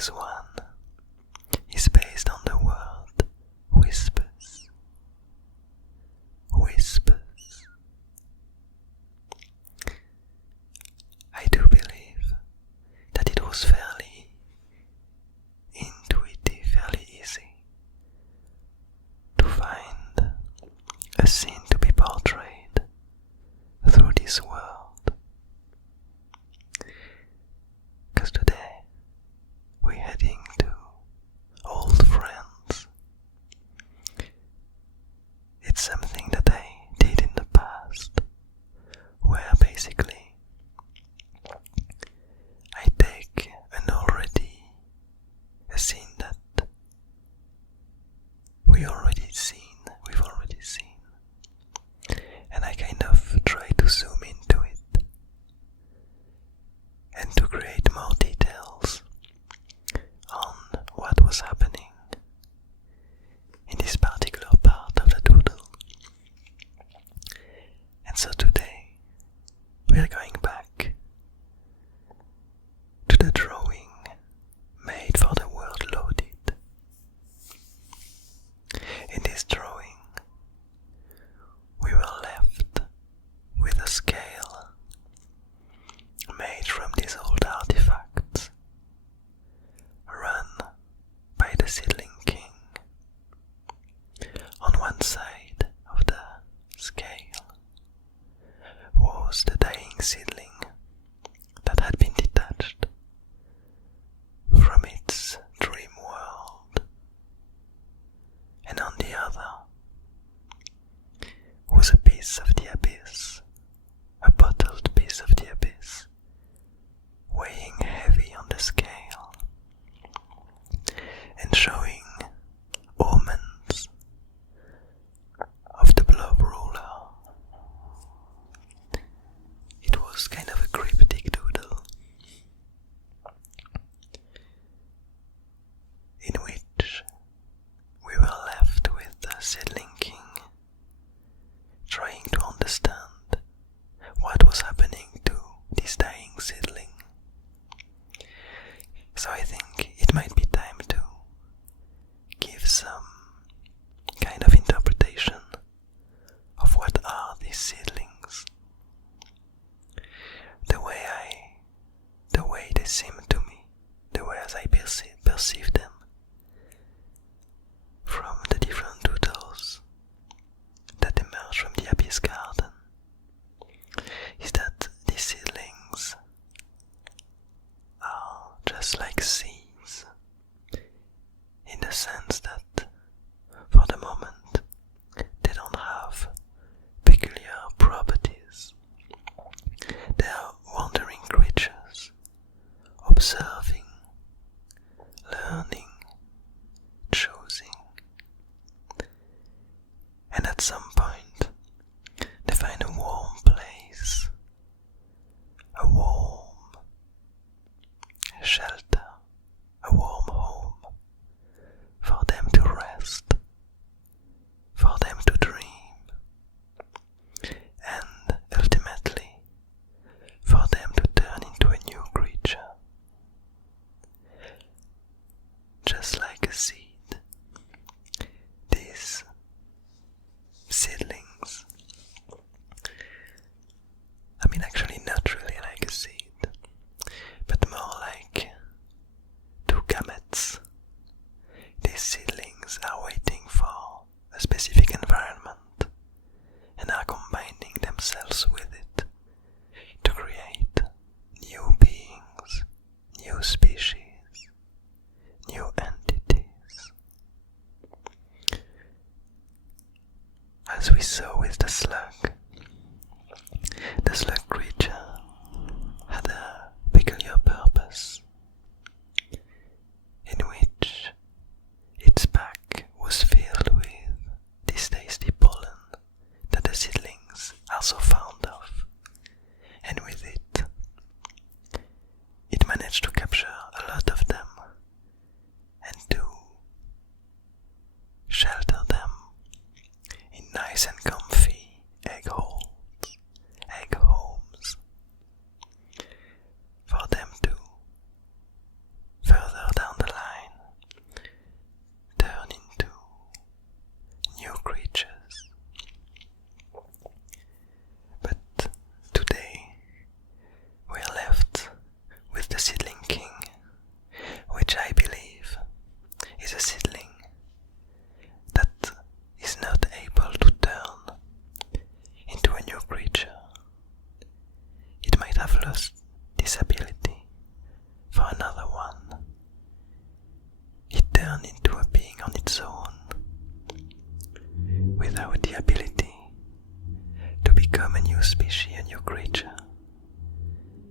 This one is based on the word whispers. Whispers. I do believe that it was fairly intuitive, fairly easy to find a scene to be portrayed through this world. Because today we're heading to old friends. It's something that I did in the past, where basically I take a scene that we've already seen, and I kind of try to zoom into it and to create more details on what was happening in this particular part of the doodle. And so today we are going back to the drawing made for the word loaded. In this drawing we were left with a scale made from these old artifacts run by the seedling king. On one side of the scale was the dying seedling that had been detached from its dream world, and on the other was a piece of the abyss, a bottled piece of the abyss, weighing heavy on the scale and showing omens of the blob ruler. It was kind of a cryptic doodle in which we were left with the seedling king trying to understand what was happening to this dying seedling. So I think it might be time to give some kind of interpretation of what are these seedlings. The way they seem to me, the way as I perceive them from the different doodles that emerge from the abyss garden, is that these seedlings are just like seeds, in the sense that for the moment they don't have peculiar properties. They are wandering creatures, observing, learning, choosing, and at some point they find a warm place, a warm shelter, a warm home for them to rest, for them to dream, and ultimately for them to turn into a new creature. Just like a seed, these seedlings, actually not really like a seed, but more like two gametes. These seedlings are waiting for a specific environment and are combining themselves with it to create new beings, new species, new entities. As we saw with the slug creature had a peculiar purpose, in which its back was filled with this tasty pollen that the seedlings also found species, a new creature.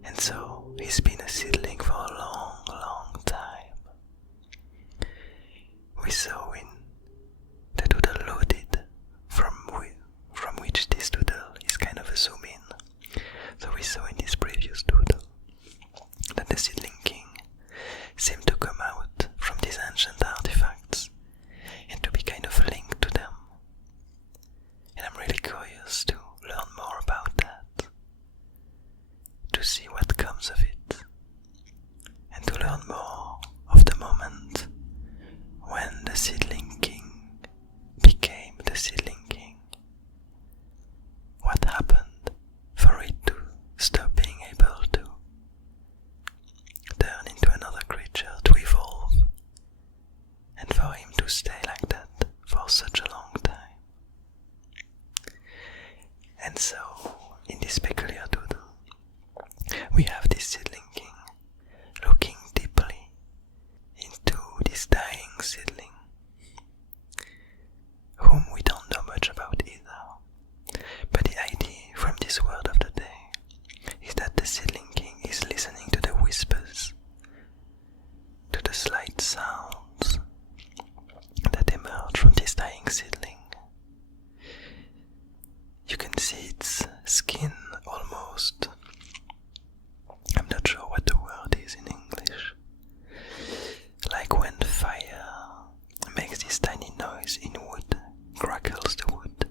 And so he's been a seedling for a long, long time. We saw in the doodle loaded, from which this doodle is kind of a zoom in. So we saw in this previous doodle that the seedling king seemed to come out from these ancient artifacts and to be kind of linked to them. And I'm really curious to learn more about that, to see what comes of it, and to learn more of the moment when the seedling king became the seedling king. What happened for it to stop being able to turn into another creature, to evolve, and for him to stay like that for such a long time. And so, in this peculiar doodle, we have this seedling king looking deeply into this dying seedling, whom we don't know much about either. But the idea from this word of the day is that the seedling king is listening to the whispers, to the slight sounds that emerge from this dying seedling. You can see its skin almost. I'm not sure what the word is in English. Like when fire makes this tiny noise in wood, crackles the wood.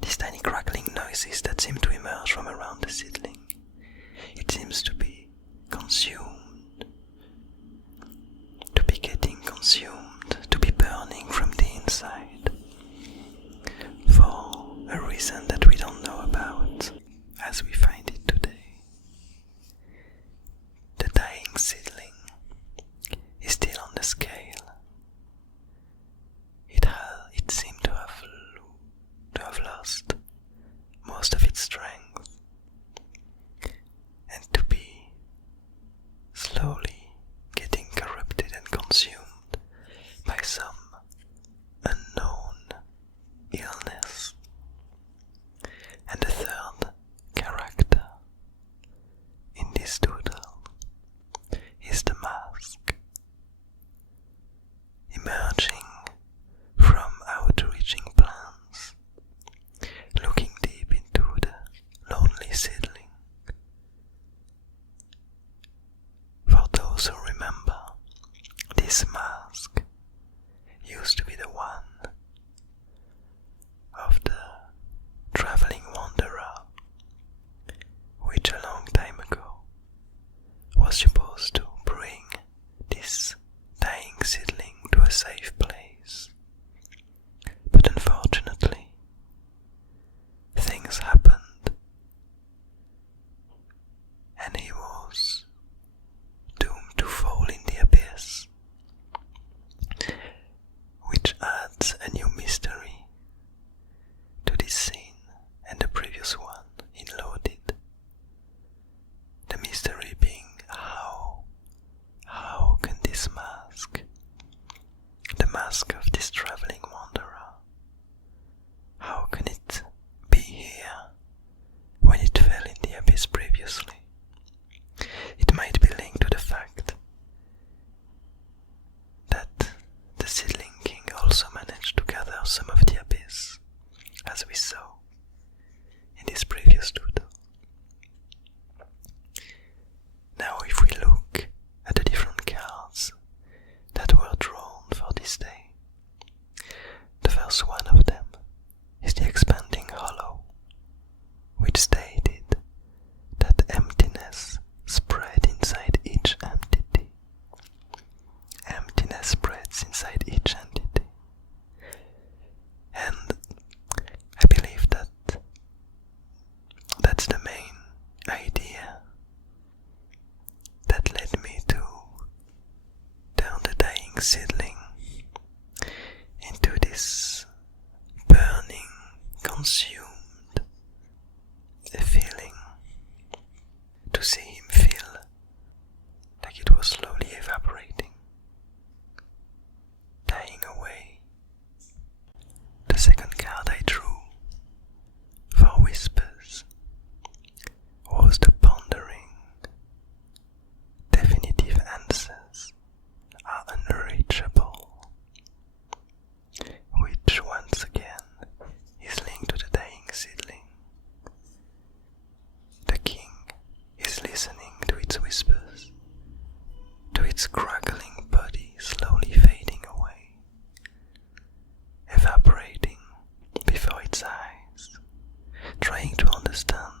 These tiny crackling noises that seem to emerge from around the seedling. It seems to be consumed, to be getting consumed, to be burning from the inside, for a reason that we don't know about as we find it today. The dying seedling is still on the scale. It seemed to have lost most of its strength, and to be slowly getting corrupted and consumed by some unknown illness. And the third character in this doodle is the mask, emerging from outreaching plants, looking deep into the lonely seedling. For those who remember, this mask used to be the one of the traveling wanderer, which a long time ago was supposed to bring this dying seedling to a safe place. But unfortunately, things happened, and he was doomed to fall in the abyss, which adds a new mystery to this scene and the previous one in Loaded. The mystery being how can this mask, the mask of this traveling wanderer, how can it be here when it fell in the abyss previously? It might be linked to the fact that the seedling king also managed to gather some of the abyss, as we saw in this previous doodle. Now if we look at the different cards that were drawn for this day, the first one of them is the expanding hollow, which stated that emptiness spread inside each entity. Emptiness spreads inside each entity. And I believe that that's the main idea that led me to turn the dying seedling into this burning, consumed feeling, to see him feel like it was slowly evaporating, dying away. The second card I drew for whispers understand